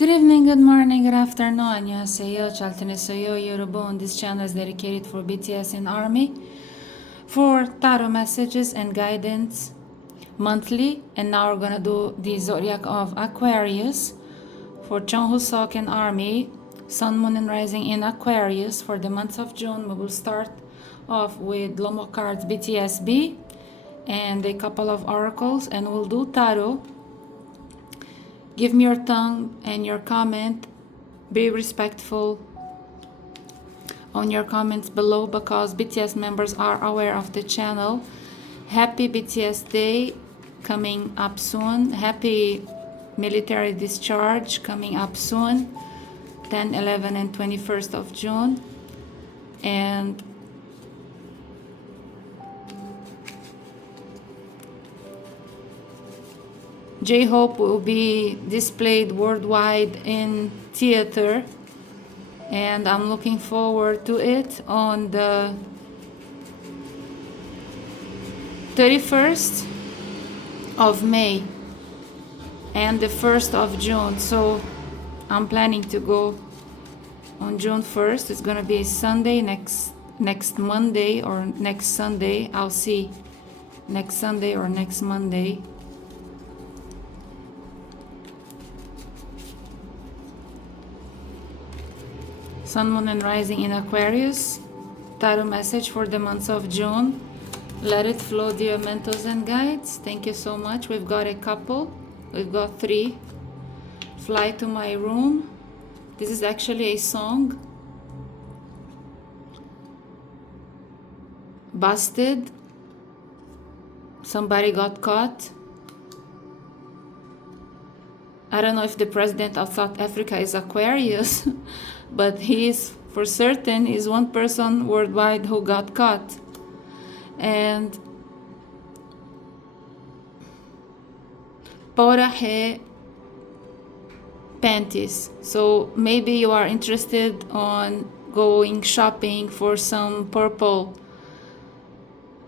Good evening, good morning, good afternoon. 안녕하세요. 잘 지냈어요, 여러분. This channel is dedicated for BTS and ARMY for tarot messages and guidance monthly. And now we're gonna do the zodiac of Aquarius for Jung Hoseok and ARMY, Sun, Moon, and Rising in Aquarius for the month of June. We will start off with Lomo cards BTSB and a couple of oracles, and we'll do tarot. Give me your tongue and your comment. Be respectful on your comments below because BTS members are aware of the channel. Happy BTS Day coming up soon. Happy military discharge coming up soon. 10, 11, and 21st of June. And J-Hope will be displayed worldwide in theater, and I'm looking forward to it on the 31st of May and the 1st of June. So I'm planning to go on June 1st. It's gonna be Sunday, next Monday or next Sunday. I'll see next Sunday or next Monday. Sun, Moon, and Rising in Aquarius. Tarot message for the month of June. Let it flow, dear mentors and guides. Thank you so much. We've got a couple. We've got 3. Fly to my room. This is actually a song. Busted. Somebody got caught. I don't know if the president of South Africa is Aquarius, but he is for certain is one person worldwide who got caught. And Porahe panties. So maybe you are interested on going shopping for some purple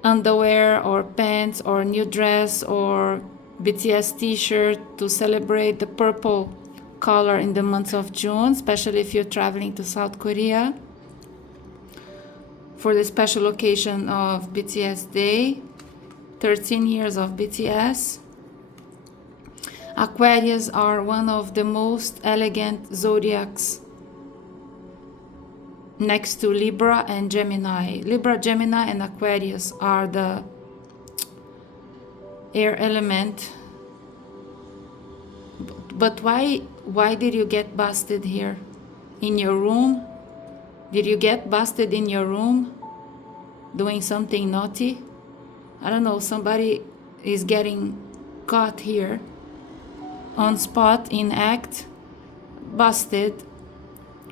underwear or pants or new dress or BTS t-shirt to celebrate the purple color in the month of June, especially if you're traveling to South Korea for the special occasion of BTS Day, 13 years of BTS. Aquarius are one of the most elegant zodiacs next to Libra and Gemini. Libra, Gemini, and Aquarius are the air element. But why did you get busted here? In your room? Did you get busted in your room doing something naughty? I don't know, somebody is getting caught here on spot in act, busted,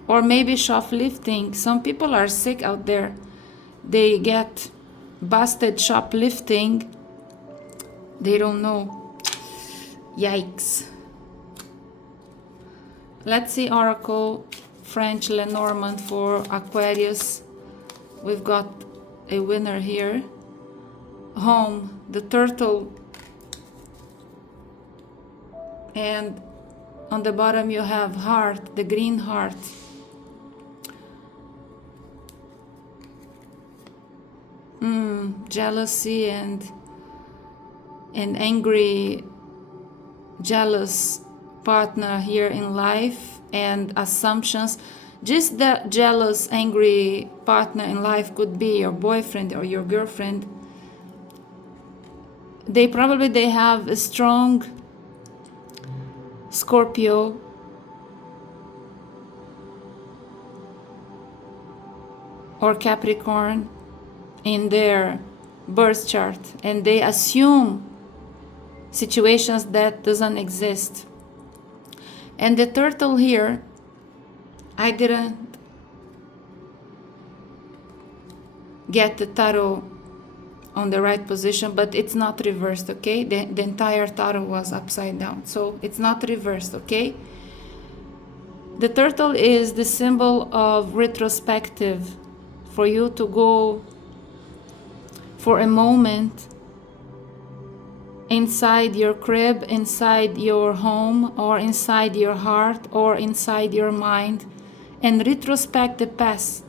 or maybe shoplifting. Some people are sick out there. They get busted shoplifting. They don't know. Yikes. Let's see Oracle French Lenormand for Aquarius. We've got a winner here. Home, the turtle. And on the bottom you have heart, the green heart. Jealousy and angry, jealous partner here in life and assumptions. Just the jealous, angry partner in life could be your boyfriend or your girlfriend. They have a strong Scorpio or Capricorn in their birth chart, and they assume situations that doesn't exist. And the turtle here, I didn't get the tarot on the right position, but it's not reversed, okay? The entire tarot was upside down, so it's not reversed, okay? The turtle is the symbol of retrospective, for you to go for a moment inside your crib, inside your home, or inside your heart, or inside your mind, and retrospect the past.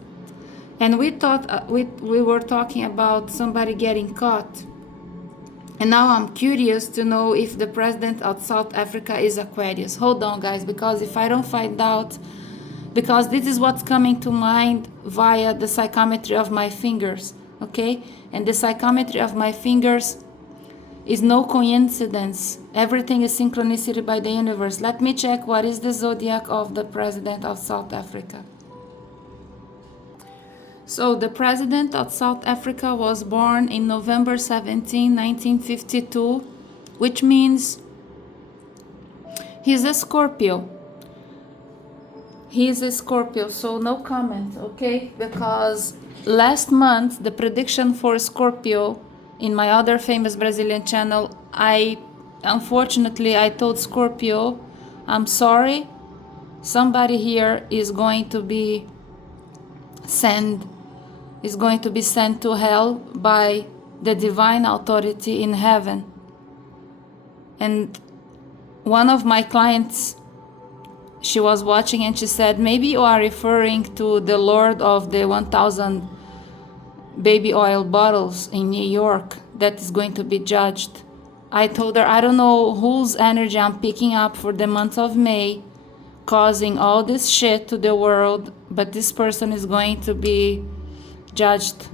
And we thought we were talking about somebody getting caught. And now I'm curious to know if the president of South Africa is Aquarius. Hold on, guys, because if I don't find out, because this is what's coming to mind via the psychometry of my fingers, okay? And the psychometry of my fingers is no coincidence. Everything is synchronicity by the universe. Let me check what is the zodiac of the president of South Africa. So the president of South Africa was born in November 17, 1952, which means he's a Scorpio. He is a Scorpio, so no comment, okay? Because last month, the prediction for Scorpio in my other famous Brazilian channel, unfortunately, I told Scorpio, I'm sorry, somebody here is going to be sent to hell by the divine authority in heaven. And one of my clients, she was watching and she said, maybe you are referring to the Lord of the 1,000 baby oil bottles in New York that is going to be judged. I told her, I don't know whose energy I'm picking up for the month of May, causing all this shit to the world, but this person is going to be judged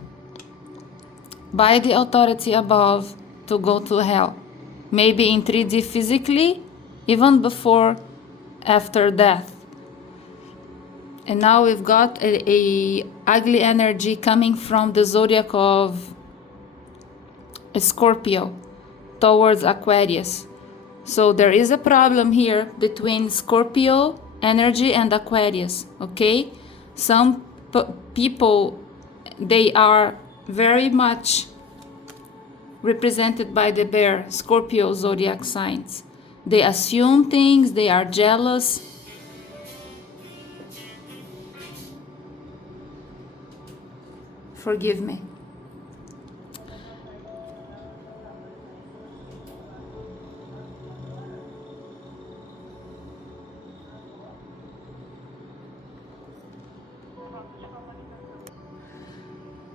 by the authority above to go to hell. Maybe in 3D physically, even before, after death. And now we've got a ugly energy coming from the zodiac of Scorpio towards Aquarius. So there is a problem here between Scorpio energy and Aquarius, okay? Some people, they are very much represented by the bear, Scorpio zodiac signs. They assume things, they are jealous. Forgive me.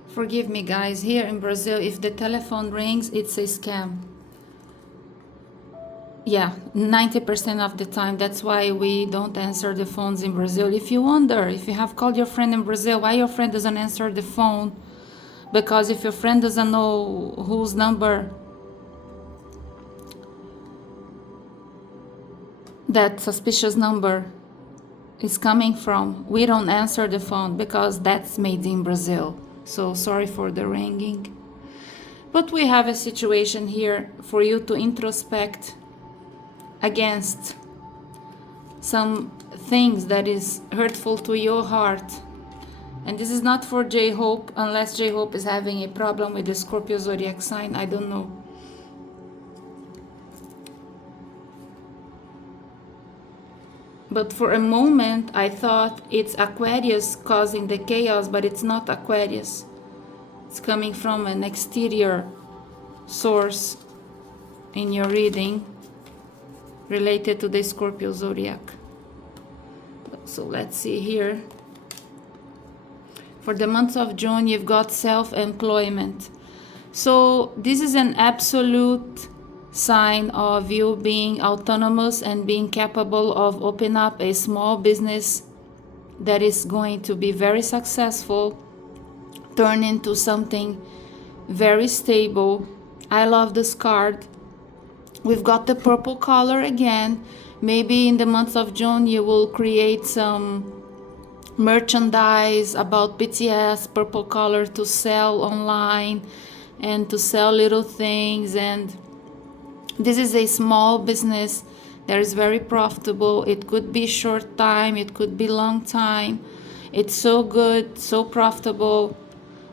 Forgive me, guys. Here in Brazil, if the telephone rings, it's a scam. Yeah, 90% of the time. That's why we don't answer the phones in Brazil. If you wonder, if you have called your friend in Brazil, why your friend doesn't answer the phone? Because if your friend doesn't know whose number that suspicious number is coming from, we don't answer the phone because that's made in Brazil. So sorry for the ringing. But we have a situation here for you to introspect against some things that is hurtful to your heart. And this is not for J-Hope, unless J-Hope is having a problem with the Scorpio zodiac sign, I don't know. But for a moment, I thought it's Aquarius causing the chaos, but it's not Aquarius. It's coming from an exterior source in your reading related to the Scorpio zodiac. So let's see here. For the month of June, you've got self-employment. So this is an absolute sign of you being autonomous and being capable of opening up a small business that is going to be very successful, turn into something very stable. I love this card. We've got the purple color again. Maybe in the month of June you will create some merchandise about BTS purple color to sell online and to sell little things. And this is a small business that is very profitable. It could be short time, it could be long time. It's so good, so profitable.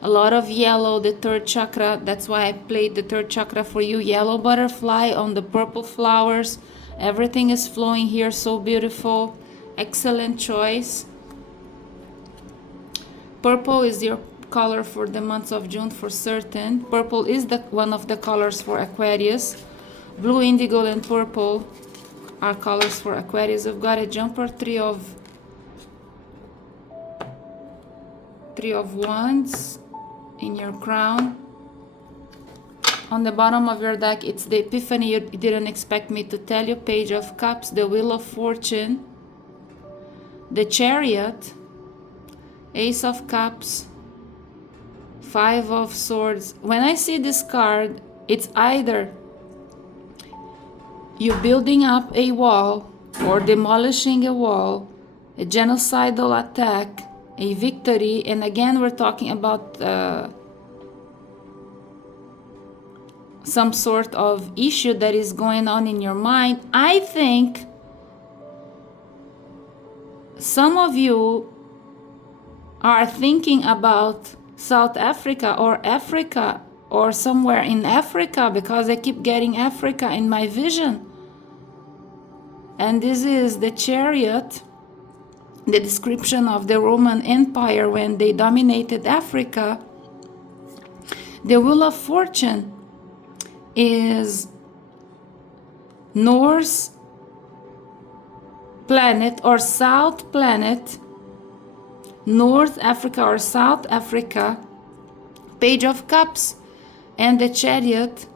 A lot of yellow, the third chakra. That's why I played the third chakra for you. Yellow butterfly on the purple flowers. Everything is flowing here, so beautiful. Excellent choice. Purple is your color for the month of June for certain. Purple is one of the colors for Aquarius. Blue, indigo, and purple are colors for Aquarius. I've got a jumper, three of wands in your crown. On the bottom of your deck, it's the epiphany you didn't expect me to tell you. Page of cups, the wheel of fortune, the chariot, ace of cups, five of swords. When I see this card, it's either you building up a wall or demolishing a wall, a genocidal attack, a victory, and again we're talking about some sort of issue that is going on in your mind. I think some of you are thinking about South Africa or somewhere in Africa, because I keep getting Africa in my vision. And this is the chariot, the description of the Roman Empire when they dominated Africa. The wheel of fortune is North planet or South planet, North Africa or South Africa, page of cups, and the chariot.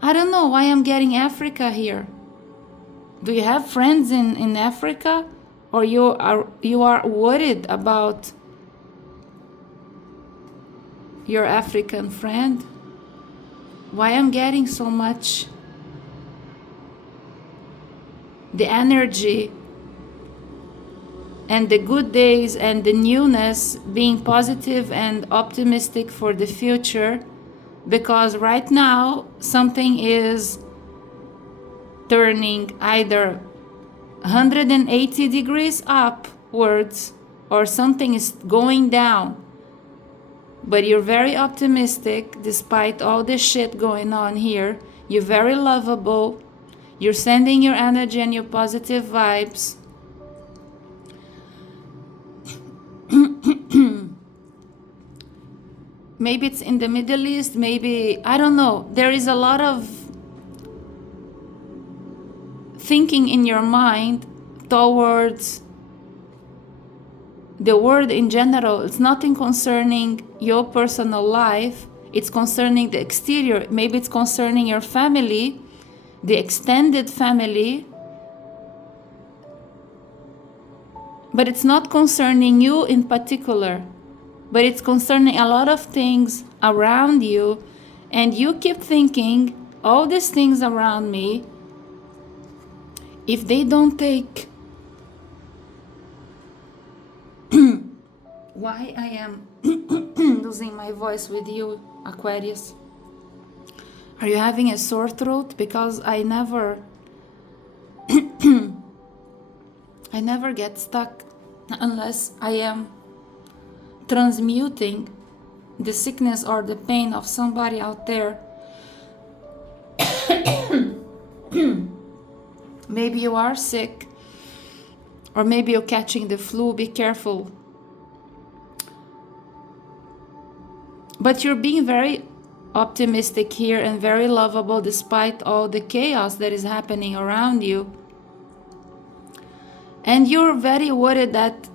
I don't know why I'm getting Africa here. Do you have friends in Africa, or you are worried about your African friend? Why I'm getting so much the energy and the good days and the newness, being positive and optimistic for the future, because right now something is turning either 180 degrees upwards or something is going down. But you're very optimistic despite all this shit going on here. You're very lovable. You're sending your energy and your positive vibes. Maybe it's in the Middle East, maybe, I don't know. There is a lot of thinking in your mind towards the world in general. It's nothing concerning your personal life. It's concerning the exterior. Maybe it's concerning your family, the extended family. But it's not concerning you in particular. But it's concerning a lot of things around you. And you keep thinking, all these things around me, if they don't take why I am losing my voice with you, Aquarius. Are you having a sore throat? Because I never get stuck unless I am transmuting the sickness or the pain of somebody out there. Maybe you are sick, or maybe you're catching the flu. Be careful. But you're being very optimistic here and very lovable despite all the chaos that is happening around you. And you're very worried that,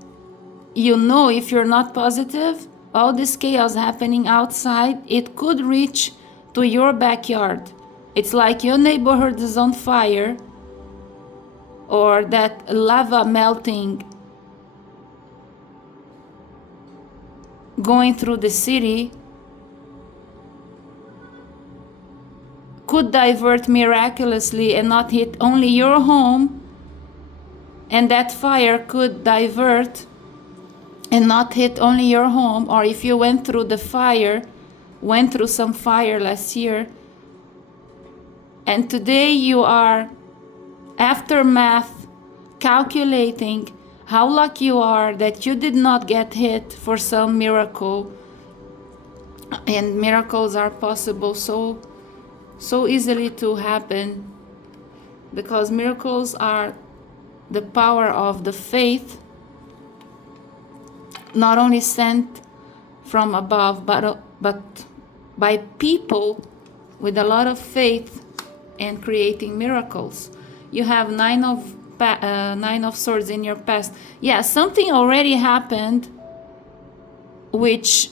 you know, if you're not positive, all this chaos happening outside, it could reach to your backyard. It's like your neighborhood is on fire, or that lava melting, going through the city, could divert miraculously and not hit only your home, and that fire could divert and not hit only your home. Or if you went through some fire last year, and today you are aftermath calculating how lucky you are that you did not get hit for some miracle. And miracles are possible so easily to happen, because miracles are the power of the faith, not only sent from above, but by people with a lot of faith and creating miracles. You have Nine of Swords in your past. Yeah, something already happened which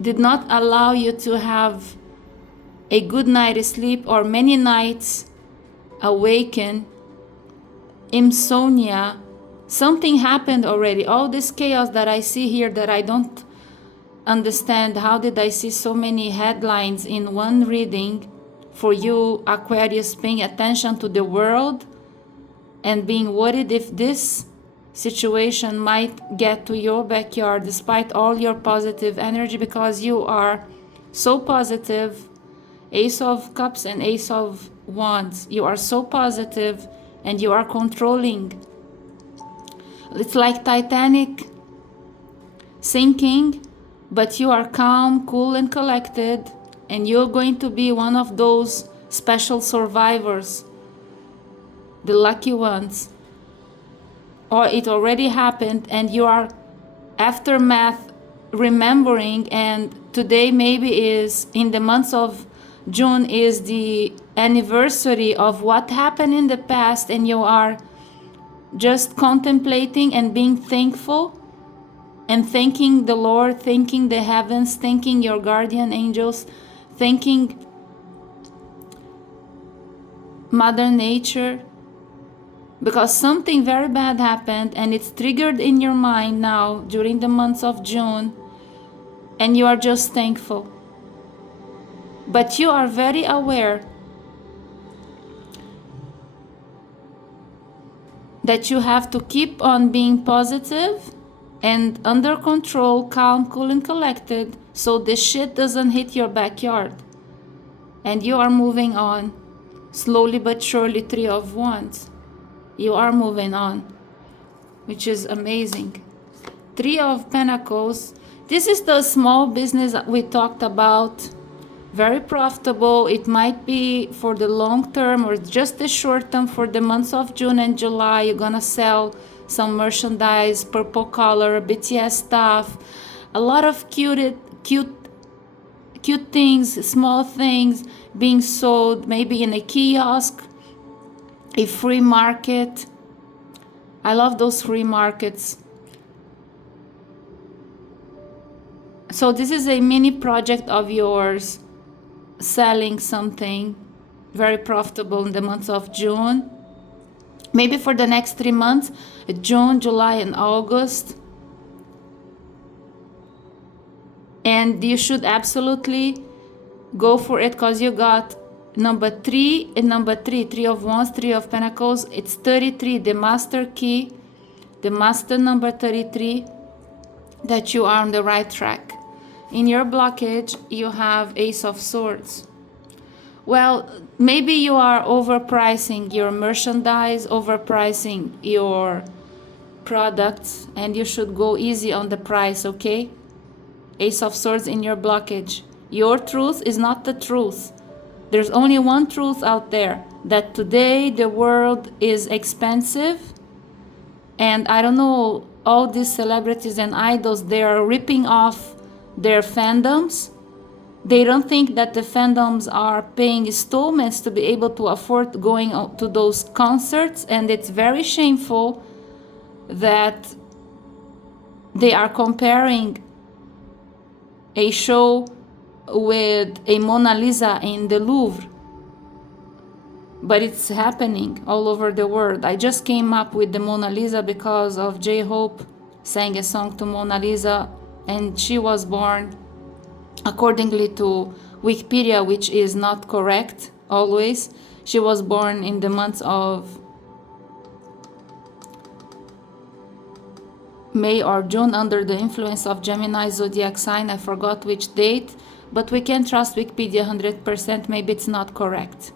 did not allow you to have a good night's sleep, or many nights awaken, insomnia. Something happened already. All this chaos that I see here that I don't understand. How did I see so many headlines in one reading? For you, Aquarius, paying attention to the world and being worried if this situation might get to your backyard despite all your positive energy, because you are so positive. Ace of Cups and Ace of Wands. You are so positive and you are controlling. It's like Titanic sinking, but you are calm, cool, and collected, and you're going to be one of those special survivors, the lucky ones. Or it already happened and you are aftermath remembering, and today maybe is in the months of June is the anniversary of what happened in the past, and you are just contemplating and being thankful and thanking the Lord, thanking the heavens, thanking your guardian angels, thanking Mother Nature, because something very bad happened and it's triggered in your mind now during the months of June, and you are just thankful. But you are very aware that you have to keep on being positive and under control, calm, cool, and collected, so this shit doesn't hit your backyard. And you are moving on, slowly but surely. Three of Wands. You are moving on, which is amazing. Three of Pentacles. This is the small business that we talked about. Very profitable. It might be for the long term or just the short term. For the months of June and July, you're gonna sell some merchandise, purple color, BTS stuff, a lot of cute things, small things being sold, maybe in a kiosk, a free market. I love those free markets. So this is a mini project of yours, selling something very profitable in the month of June. Maybe for the next 3 months, June, July, and August. And you should absolutely go for it, because you got number 3 and number 3, 3 of Wands, 3 of Pentacles. It's 33, the master key, the master number 33, that you are on the right track. In your blockage, you have Ace of Swords. Well, maybe you are overpricing your merchandise, overpricing your products, and you should go easy on the price, okay? Ace of Swords in your blockage. Your truth is not the truth. There's only one truth out there, that today the world is expensive, and I don't know, all these celebrities and idols, they are ripping off their fandoms. They don't think that the fandoms are paying installments to be able to afford going to those concerts, and it's very shameful that they are comparing a show with a Mona Lisa in the Louvre. But it's happening all over the world. I just came up with the Mona Lisa because of J-Hope sang a song to Mona Lisa, and she was born accordingly to Wikipedia, which is not correct always. She was born in the months of May or June under the influence of Gemini zodiac sign. I forgot which date, but we can trust Wikipedia 100%. Maybe it's not correct.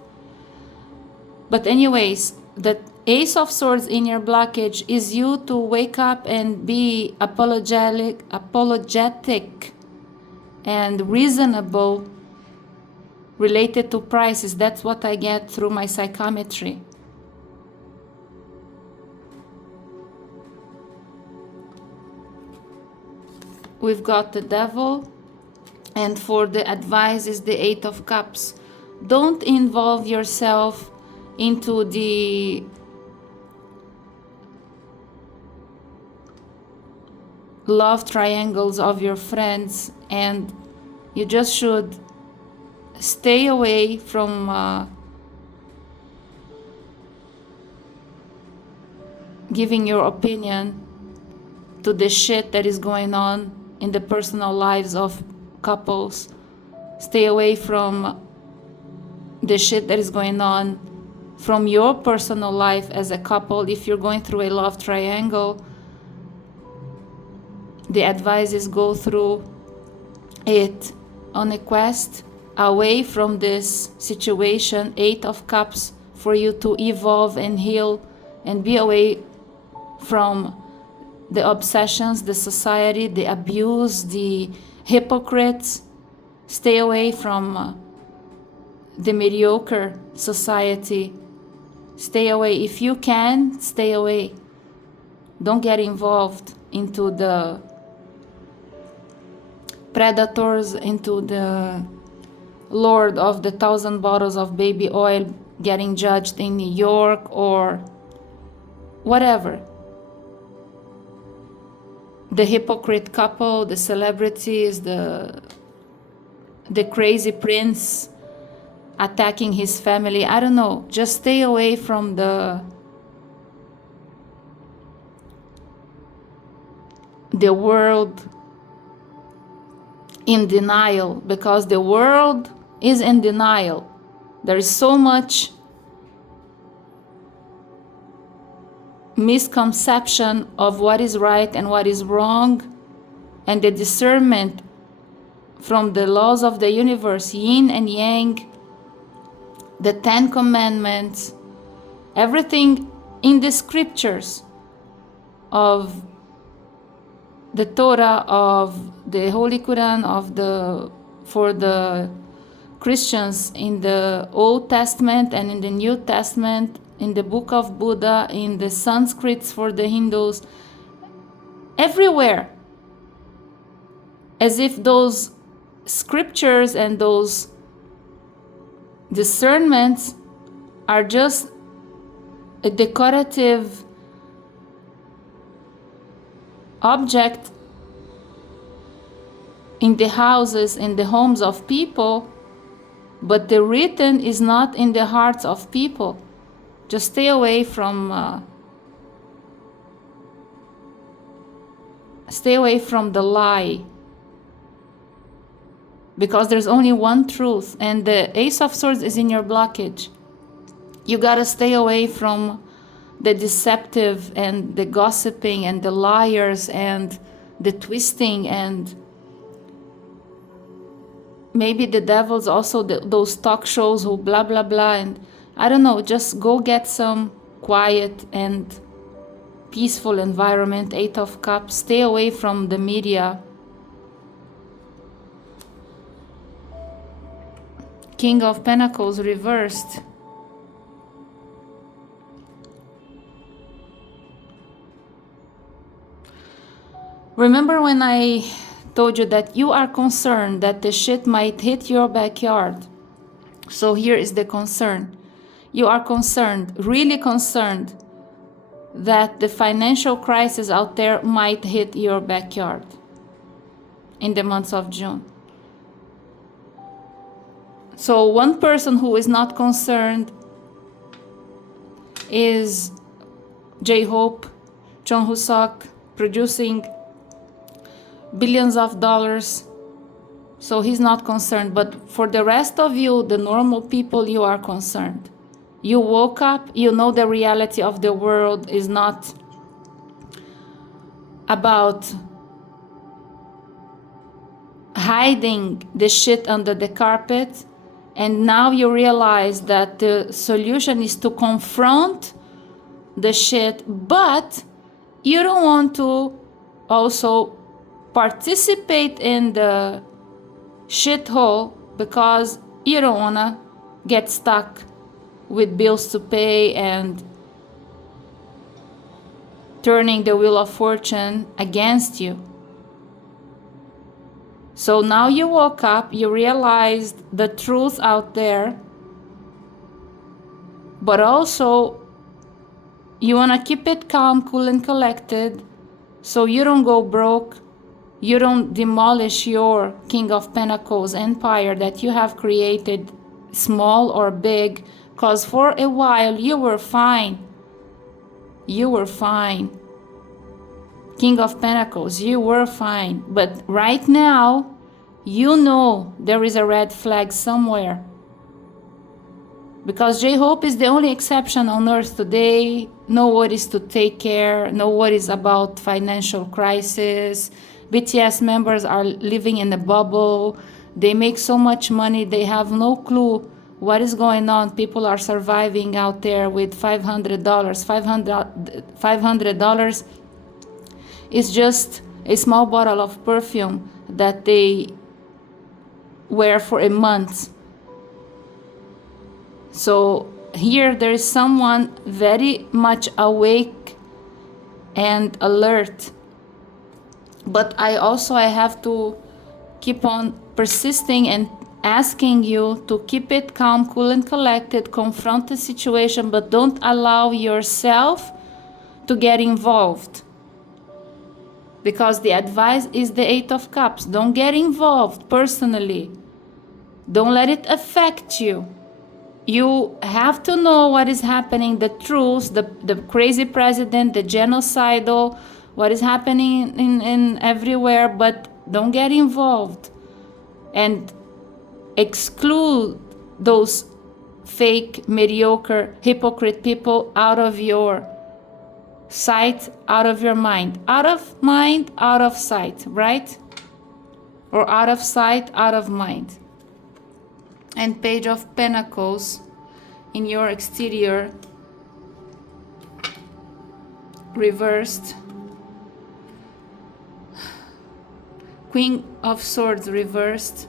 But anyways, the Ace of Swords in your blockage is you to wake up and be apologetic and reasonable related to prices. That's what I get through my psychometry. We've got the Devil, and for the advice is the Eight of Cups. don't involve yourself into the love triangles of your friends, and you just should stay away from giving your opinion to the shit that is going on in the personal lives of couples. Stay away from the shit that is going on from your personal life as a couple. If you're going through a love triangle, the advice is go through it on a quest away from this situation, 8 of Cups, for you to evolve and heal and be away from the obsessions, the society, the abuse, the hypocrites. Stay away from the mediocre society. Stay away. If you can, stay away. Don't get involved into the predators, into the Lord of the 1,000 bottles of baby oil getting judged in New York or whatever. The hypocrite couple, the celebrities, the crazy prince attacking his family. I don't know. Just stay away from the world in denial, because the world is in denial. There is so much misconception of what is right and what is wrong, and the discernment from the laws of the universe, yin and yang, the 10 commandments, everything in the scriptures of the Torah, of the Holy Quran, for the Christians in the Old Testament and in the New Testament, in the Book of Buddha, in the Sanskrits for the Hindus, everywhere. As if those scriptures and those discernments are just a decorative object in the houses, in the homes of people, but the written is not in the hearts of people. Just stay away from the lie, because there's only one truth, and the Ace of Swords is in your blockage. You gotta stay away from the deceptive and the gossiping and the liars and the twisting, and maybe the devils also, those talk shows who blah blah blah, and I don't know. Just go get some quiet and peaceful environment. 8 of Cups. Stay away from the media. King of Pentacles reversed. Remember when I told you that you are concerned that the shit might hit your backyard? So here is the concern. You are concerned, really concerned, that the financial crisis out there might hit your backyard in the months of June. So one person who is not concerned is J-Hope, Chon Husok, producing billions of dollars. So he's not concerned. But for the rest of you, the normal people, you are concerned. You woke up, you know the reality of the world is not about hiding the shit under the carpet, and now you realize that the solution is to confront the shit, but you don't want to also participate in the shithole because you don't want to get stuck with bills to pay and turning the wheel of fortune against you. So now you woke up, you realized the truth out there, but also you want to keep it calm, cool, and collected so you don't go broke. You don't demolish your King of Pentacles empire that you have created, small or big, because for a while you were fine. You were fine. King of Pentacles, you were fine. But right now, you know there is a red flag somewhere. Because J-Hope is the only exception on earth today. No worries to take care, no worries about financial crisis. BTS members are living in a bubble. They make so much money, they have no clue what is going on. People are surviving out there with $500. $500 is just a small bottle of perfume that they wear for a month. So here there is someone very much awake and alert. But I have to keep on persisting and asking you to keep it calm, cool, and collected, confront the situation, but don't allow yourself to get involved. Because the advice is the Eight of Cups. Don't get involved personally. Don't let it affect you. You have to know what is happening, the truth, the crazy president, the genocidal, what is happening in everywhere, but don't get involved. And exclude those fake, mediocre, hypocrite people out of your sight, out of your mind. Out of mind, out of sight, right? Or out of sight, out of mind. And Page of Pentacles in your exterior, reversed. Queen of Swords reversed.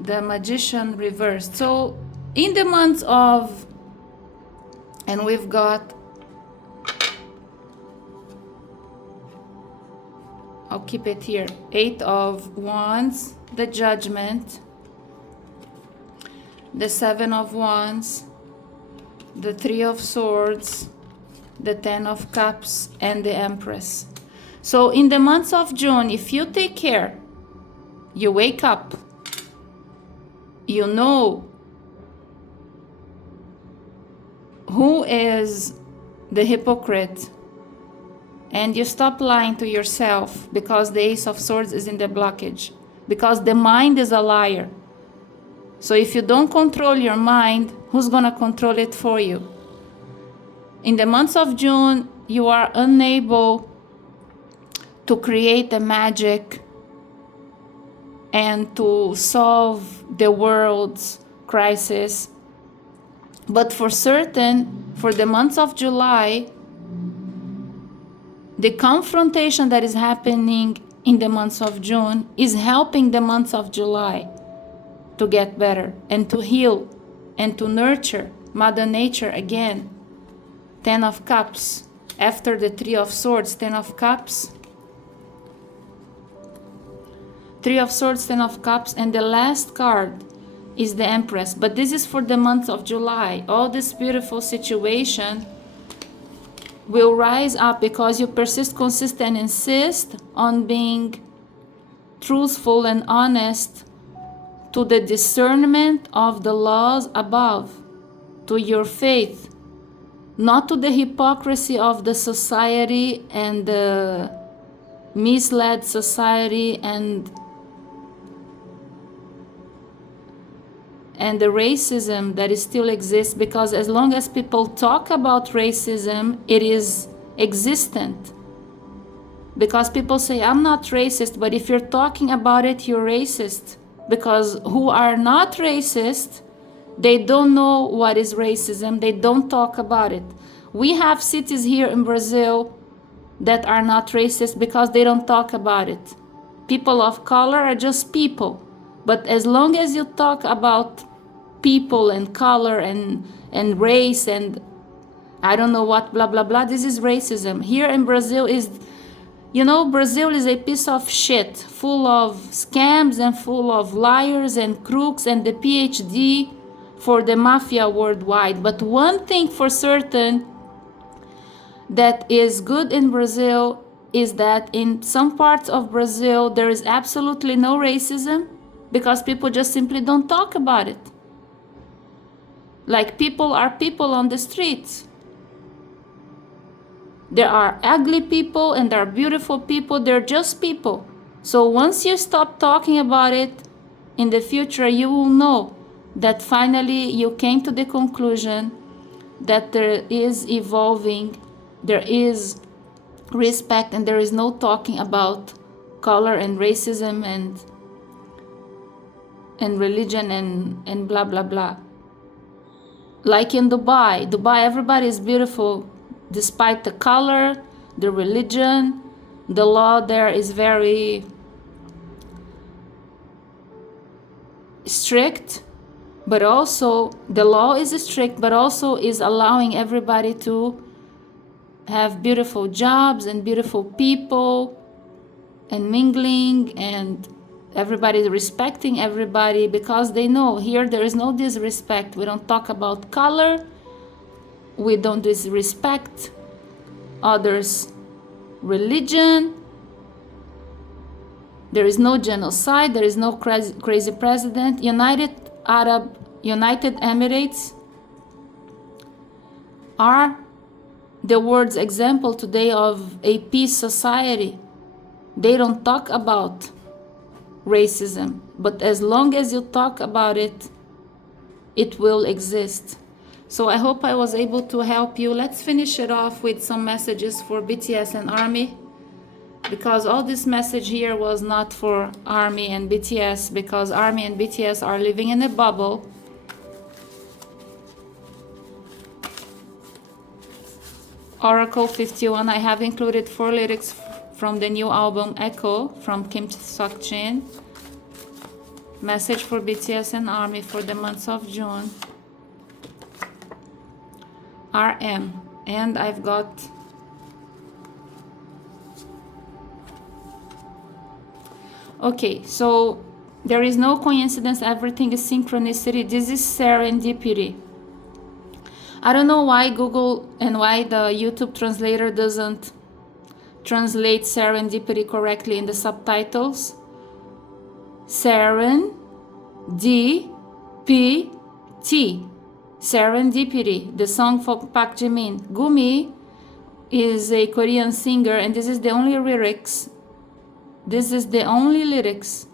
The Magician reversed. So in the month of, and we've got, I'll keep it here, Eight of Wands, the Judgment, the Seven of Wands, the Three of Swords, the Ten of Cups, and the Empress. So in the month of June, if you take care, you wake up, you know who is the hypocrite, and you stop lying to yourself, because the Ace of Swords is in the blockage, because the mind is a liar. So if you don't control your mind, who's gonna control it for you? In the month of June, you are unable to create the magic and to solve the world's crisis. But for certain, for the month of July, the confrontation that is happening in the month of June is helping the month of July to get better and to heal and to nurture Mother Nature again. Ten of Cups. After the Three of Swords, Ten of Cups. Three of Swords, Ten of Cups, and the last card is the Empress. But this is for the month of July. All this beautiful situation will rise up because you persist, consist, and insist on being truthful and honest to the discernment of the laws above, to your faith, not to the hypocrisy of the society and the misled society and the racism that still exists, because as long as people talk about racism, it is existent. Because people say, I'm not racist, but if you're talking about it, you're racist. Because who are not racist, they don't know what is racism, they don't talk about it. We have cities here in Brazil that are not racist because they don't talk about it. People of color are just people. But as long as you talk about people and color and race and I don't know what, blah, blah, blah, this is racism. Here in Brazil is, you know, Brazil is a piece of shit, full of scams and full of liars and crooks, and the PhD for the mafia worldwide. But one thing for certain that is good in Brazil is that in some parts of Brazil there is absolutely no racism because people just simply don't talk about it. Like people are people on the streets. There are ugly people and there are beautiful people. They're just people. So once you stop talking about it, in the future you will know that finally you came to the conclusion that there is evolving, there is respect, and there is no talking about color and racism and religion and blah blah blah. Like in Dubai, everybody is beautiful despite the color, the religion. The law there is very strict, but also the law is strict, but also is allowing everybody to have beautiful jobs and beautiful people and mingling, and everybody respecting everybody because they know here there is no disrespect. We don't talk about color, we don't disrespect others' religion, there is no genocide, there is no crazy president. United Emirates are the world's example today of a peace society. They don't talk about racism, but as long as you talk about it, it will exist. So I hope I was able to help you. Let's finish it off with some messages for BTS and ARMY, because all this message here was not for ARMY and BTS, because ARMY and BTS are living in a bubble. Oracle 51, I have included 4 lyrics from the new album Echo from Kim Seok-jin. Message for BTS and ARMY for the months of June. RM, and I've got okay, so there is no coincidence, everything is synchronicity. This is serendipity. I don't know why Google and why the YouTube translator doesn't translate serendipity correctly in the subtitles. Serendipity. Serendipity, the song for Park Jimin. Gumi is a Korean singer, and this is the only lyrics. This is the only lyrics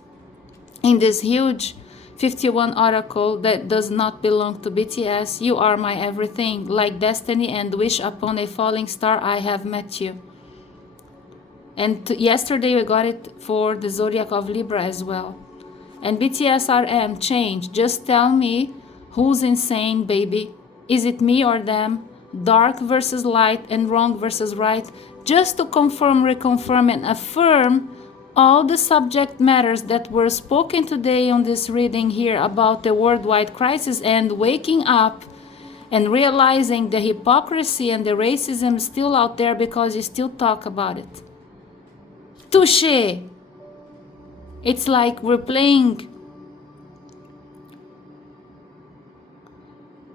in this huge 51 article that does not belong to BTS. You are my everything, like destiny and wish upon a falling star, I have met you. And yesterday we got it for the zodiac of Libra as well. And BTS RM, change, just tell me who's insane, baby. Is it me or them? Dark versus light and wrong versus right. Just to confirm, reconfirm, and affirm all the subject matters that were spoken today on this reading here about the worldwide crisis, and waking up and realizing the hypocrisy and the racism still out there because you still talk about it. Touché! It's like we're playing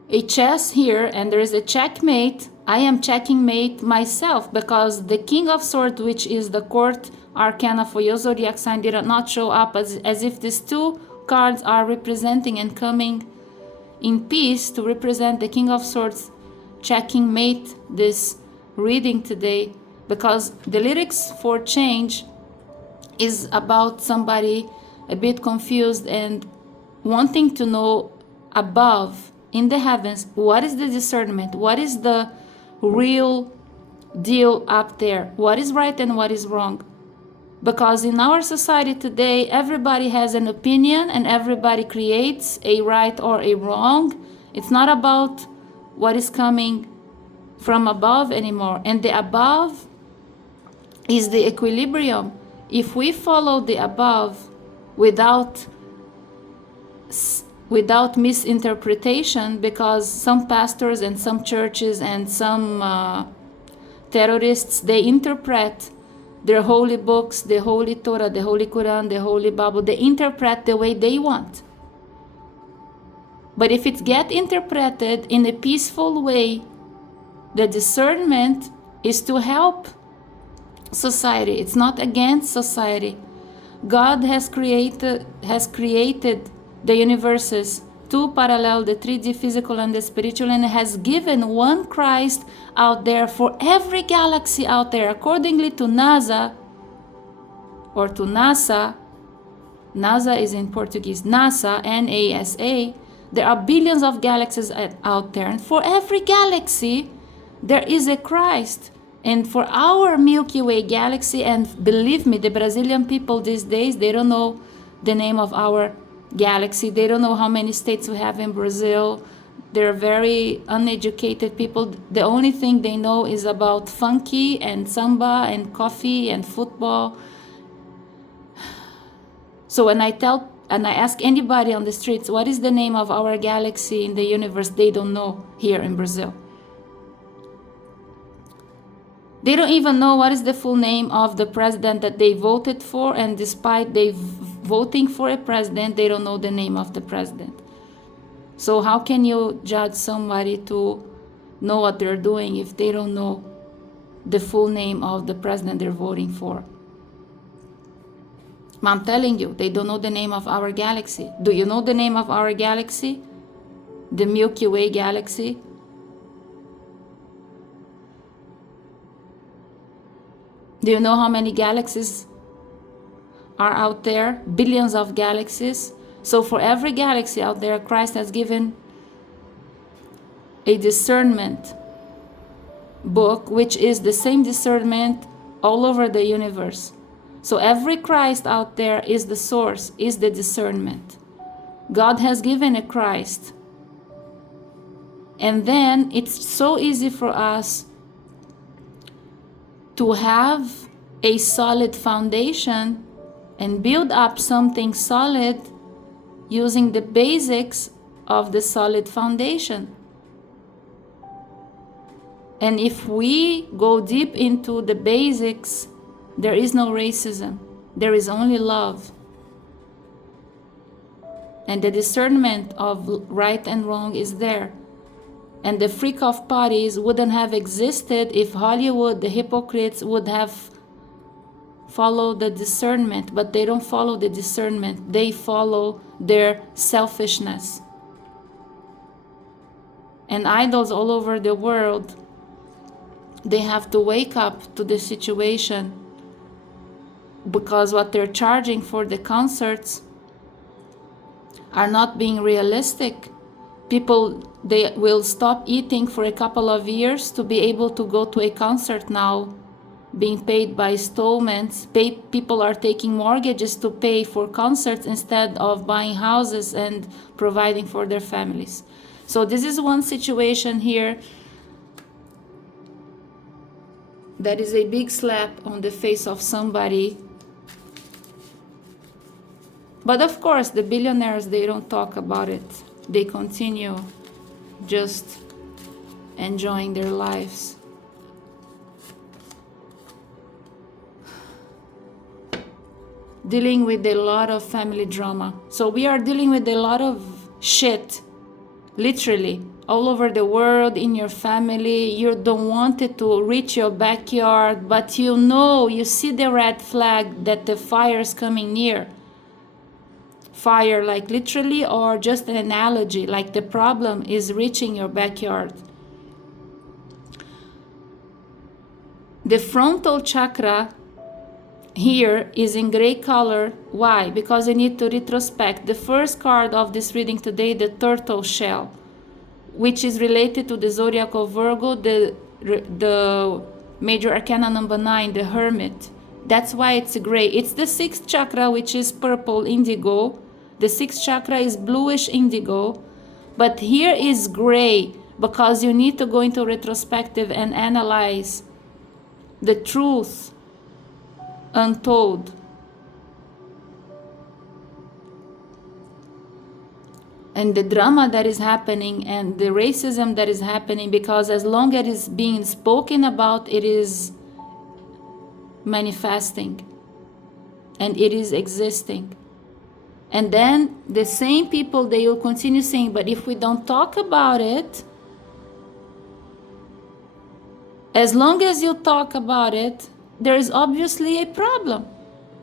a chess here, and there is a checkmate. I am checking mate myself because the King of Swords, which is the court arcana for your zodiac sign, did not show up, as if these 2 cards are representing and coming in peace to represent the King of Swords checking mate this reading today, because the lyrics for change is about somebody a bit confused and wanting to know above in the heavens, what is the discernment, what is the real deal up there, what is right and what is wrong. Because in our society today, everybody has an opinion and everybody creates a right or a wrong. It's not about what is coming from above anymore. And the above is the equilibrium. If we follow the above without misinterpretation, because some pastors and some churches and some terrorists, they interpret their holy books, the Holy Torah, the Holy Quran, the Holy Bible, they interpret the way they want. But if it gets interpreted in a peaceful way, the discernment is to help society. It's not against society. God has created the universes to parallel the 3D physical and the spiritual, and has given one Christ out there for every galaxy out there. Accordingly to NASA, or to NASA, NASA is in Portuguese, NASA, NASA, there are billions of galaxies out there, and for every galaxy there is a Christ. And for our Milky Way galaxy, and believe me, the Brazilian people these days, they don't know the name of our galaxy. They don't know how many states we have in Brazil. They're very uneducated people. The only thing they know is about funky and samba and coffee and football. So when I ask anybody on the streets, what is the name of our galaxy in the universe, they don't know here in Brazil. They don't even know what is the full name of the president that they voted for, and despite they voting for a president, they don't know the name of the president. So how can you judge somebody to know what they're doing if they don't know the full name of the president they're voting for? I'm telling you, they don't know the name of our galaxy. Do you know the name of our galaxy? The Milky Way galaxy? Do you know how many galaxies are out there? Billions of galaxies. So for every galaxy out there, Christ has given a discernment book, which is the same discernment all over the universe. So every Christ out there is the source, is the discernment. God has given a Christ. And then it's so easy for us to have a solid foundation and build up something solid using the basics of the solid foundation. And if we go deep into the basics, there is no racism. There is only love. And the discernment of right and wrong is there. And the freak-off parties wouldn't have existed if Hollywood, the hypocrites, would have followed the discernment. But they don't follow the discernment. They follow their selfishness. And idols all over the world, they have to wake up to the situation, because what they're charging for the concerts are not being realistic. People, they will stop eating for a couple of years to be able to go to a concert now, being paid by installments. People are taking mortgages to pay for concerts instead of buying houses and providing for their families. So this is one situation here that is a big slap on the face of somebody. But of course, the billionaires, they don't talk about it. They continue just enjoying their lives. Dealing with a lot of family drama. So we are dealing with a lot of shit, literally, all over the world, in your family. You don't want it to reach your backyard, but you know, you see the red flag that the fire is coming near. Fire, like literally, or just an analogy, like the problem is reaching your backyard. The frontal chakra here is in gray color. Why? Because you need to retrospect. The first card of this reading today, the turtle shell, which is related to the zodiac of Virgo, the major arcana number 9, the hermit. That's why it's gray. It's the 6th chakra, which is purple indigo. The 6th chakra is bluish indigo. But here is gray, because you need to go into retrospective and analyze the truth untold. And the drama that is happening and the racism that is happening, because as long as it is being spoken about, it is manifesting and it is existing. And then the same people, they will continue saying, but if we don't talk about it, as long as you talk about it, there is obviously a problem.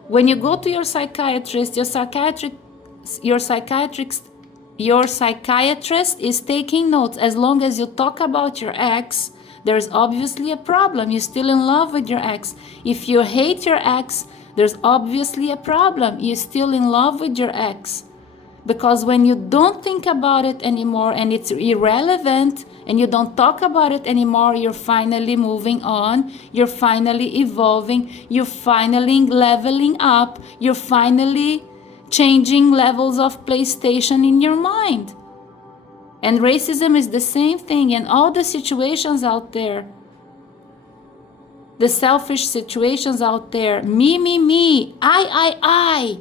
When you go to your psychiatrist, your psychiatrist is taking notes. As long as you talk about your ex, there's obviously a problem. You're still in love with your ex. If you hate your ex, there's obviously a problem. You're still in love with your ex. Because when you don't think about it anymore and it's irrelevant and you don't talk about it anymore, you're finally moving on, you're finally evolving, you're finally leveling up, you're finally changing levels of PlayStation in your mind. And racism is the same thing, and all the situations out there, the selfish situations out there, me, I,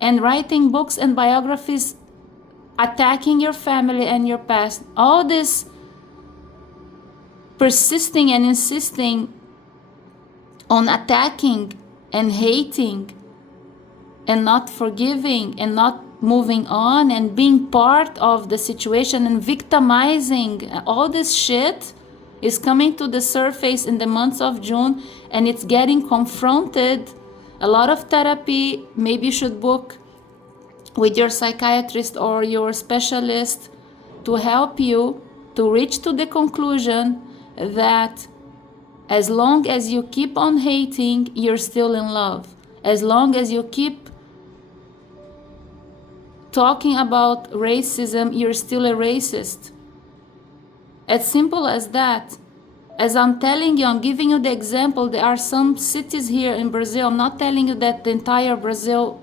and writing books and biographies attacking your family and your past, all this persisting and insisting on attacking and hating and not forgiving and not moving on and being part of the situation and victimizing, all this shit is coming to the surface in the months of June, and it's getting confronted. A lot of therapy, maybe you should book with your psychiatrist or your specialist to help you to reach to the conclusion that as long as you keep on hating, you're still in love. As long as you keep talking about racism, you're still a racist. As simple as that. As I'm telling you, I'm giving you the example. There are some cities here in Brazil. I'm not telling you that the entire Brazil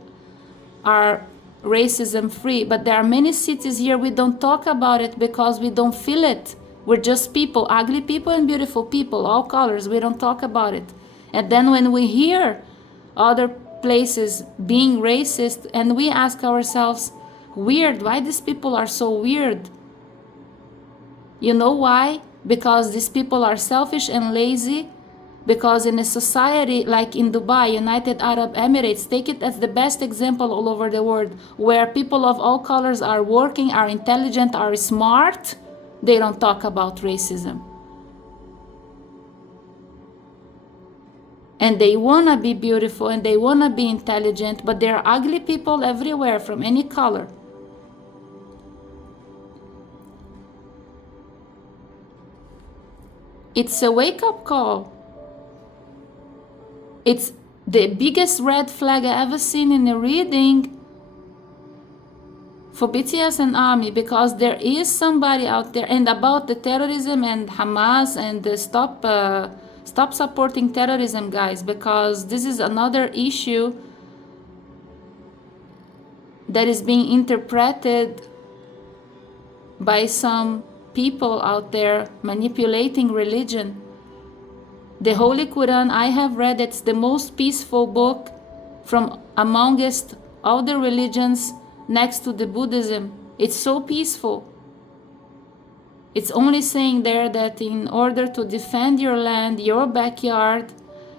are racism free, but there are many cities here we don't talk about it because we don't feel it. We're just people, ugly people and beautiful people, all colors. We don't talk about it. And then when we hear other places being racist, and we ask ourselves, weird, why these people are so weird? You know why? Because these people are selfish and lazy. Because in a society like in Dubai, United Arab Emirates, take it as the best example all over the world, where people of all colors are working, are intelligent, are smart, they don't talk about racism. And they wanna be beautiful and they wanna be intelligent, but there are ugly people everywhere from any color. It's a wake-up call. It's the biggest red flag I ever seen in a reading for BTS and ARMY, because there is somebody out there, and about the terrorism and Hamas and the stop supporting terrorism, guys, because this is another issue that is being interpreted by some people out there manipulating religion. The Holy Quran, I have read, it's the most peaceful book from amongst all the religions next to the Buddhism. It's so peaceful. It's only saying there that in order to defend your land, your backyard,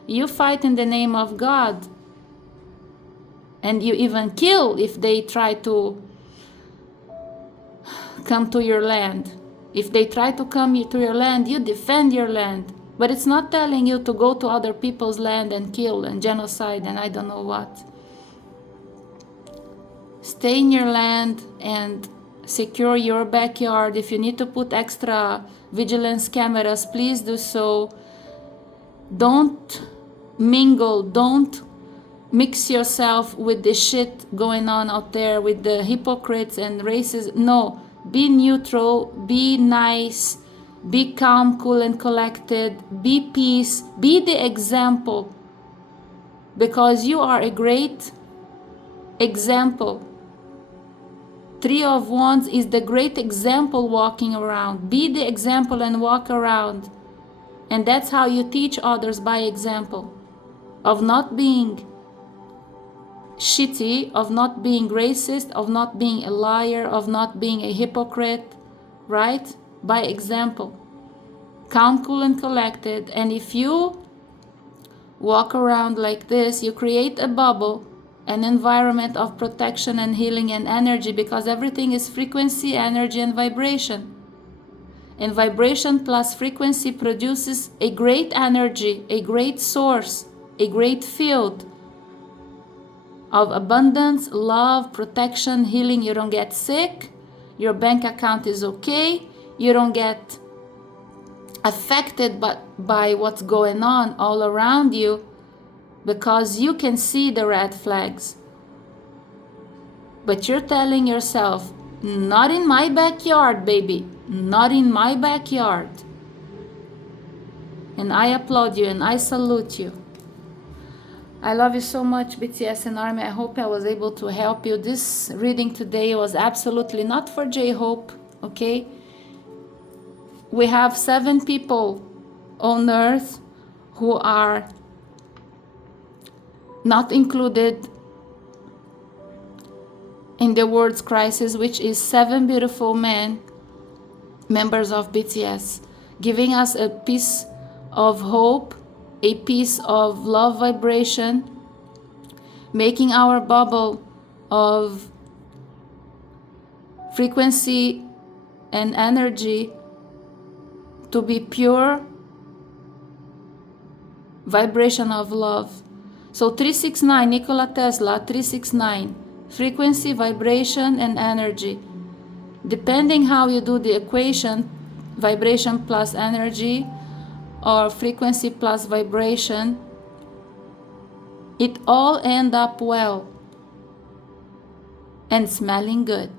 you fight in the name of God. And you even kill if they try to come to your land. If they try to come to your land, you defend your land. But it's not telling you to go to other people's land and kill and genocide and I don't know what. Stay in your land and secure your backyard. If you need to put extra vigilance cameras, please do so. Don't mingle, don't mix yourself with the shit going on out there with the hypocrites and racists. No, be neutral, be nice, be calm, cool and collected, be peace, be the example, because you are a great example. Three of Wands is the great example walking around. Be the example and walk around. And that's how you teach others, by example. Of not being shitty, of not being racist, of not being a liar, of not being a hypocrite, right? By example. Calm, cool and collected. And if you walk around like this, you create a bubble an environment of protection and healing and energy, because everything is frequency, energy, and vibration. And vibration plus frequency produces a great energy, a great source, a great field of abundance, love, protection, healing. You don't get sick, your bank account is okay, you don't get affected by what's going on all around you, because you can see the red flags. But you're telling yourself, not in my backyard, baby, not in my backyard. And I applaud you and I salute you. I love you so much, BTS and Army. I hope I was able to help you. This reading today was absolutely not for J-Hope, okay? We have 7 people on earth who are not included in the world's crisis, which is 7 beautiful men, members of BTS, giving us a piece of hope, a piece of love vibration, making our bubble of frequency and energy to be pure vibration of love. So 369, Nikola Tesla, 369, frequency, vibration, and energy. Depending how you do the equation, vibration plus energy or frequency plus vibration, it all end up well and smelling good.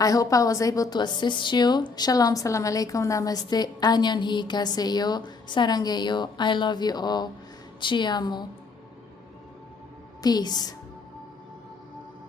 I hope I was able to assist you. Shalom, salam alaikum, namaste, anyon hi, kaseyo, sarangeyo. I love you all. Ci amo. Peace.